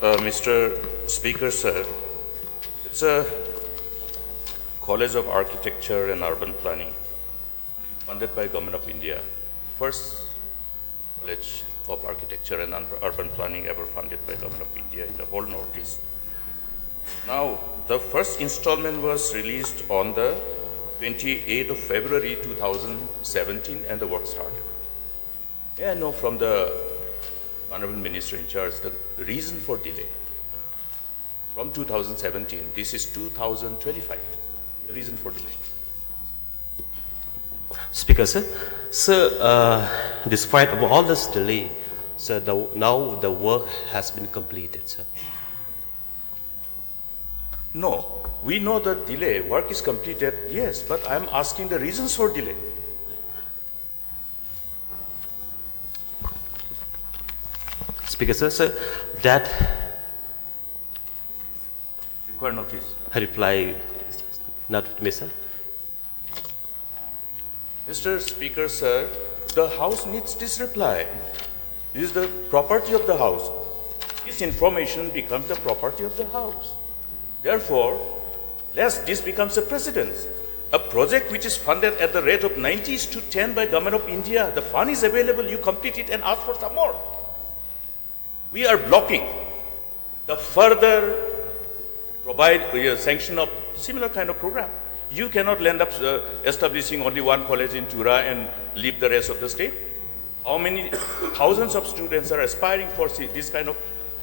Mr. Speaker, sir, it's a College of Architecture and Urban Planning funded by Government of India. First College of Architecture and Urban Planning ever funded by Government of India in the whole Northeast. Now, the first installment was released on the 28th of February 2017 and the work started. Yeah, I know from the Honorable Minister in charge the reason for delay. From 2017, this is 2025, the reason for delay. Speaker, sir, despite of all this delay, sir, now the work has been completed, sir. No, we know the delay, work is completed, yes, but I'm asking the reasons for delay. Speaker, sir, that Require notice. I reply not with me, sir. Mr. Speaker, sir, the House needs this reply. This is the property of the House. This information becomes the property of the House. Therefore, lest this becomes a precedent. A project which is funded at the rate of 90:10 by Government of India, the fund is available, you complete it and ask for some more. We are blocking the further sanction of similar kind of program. You cannot end up establishing only one college in Tura and leave the rest of the state. How many thousands of students are aspiring for this kind of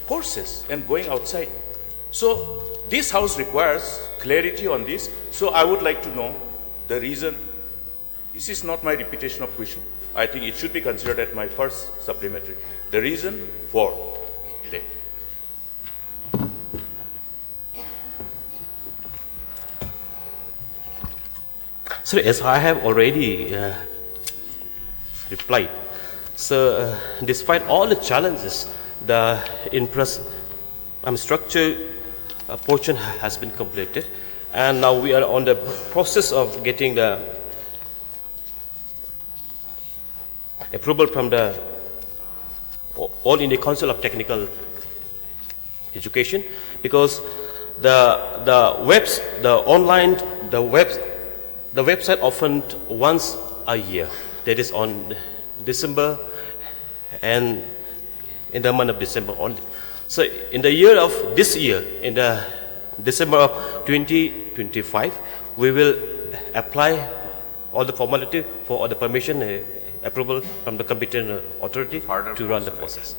courses and going outside? So this House requires clarity on this. So I would like to know the reason. This is not my repetition of question. I think it should be considered at my first supplementary. The reason for delay. Sir, as I have already replied, so despite all the challenges, the structure portion has been completed, and now we are on the process of getting the approval from the All India Council of Technical Education, because the website opened once a year, that is on December and in the month of December only. So in the year of this year, in the December of 2025, we will apply all the formality for all the permission approval from the competent authority to run the process.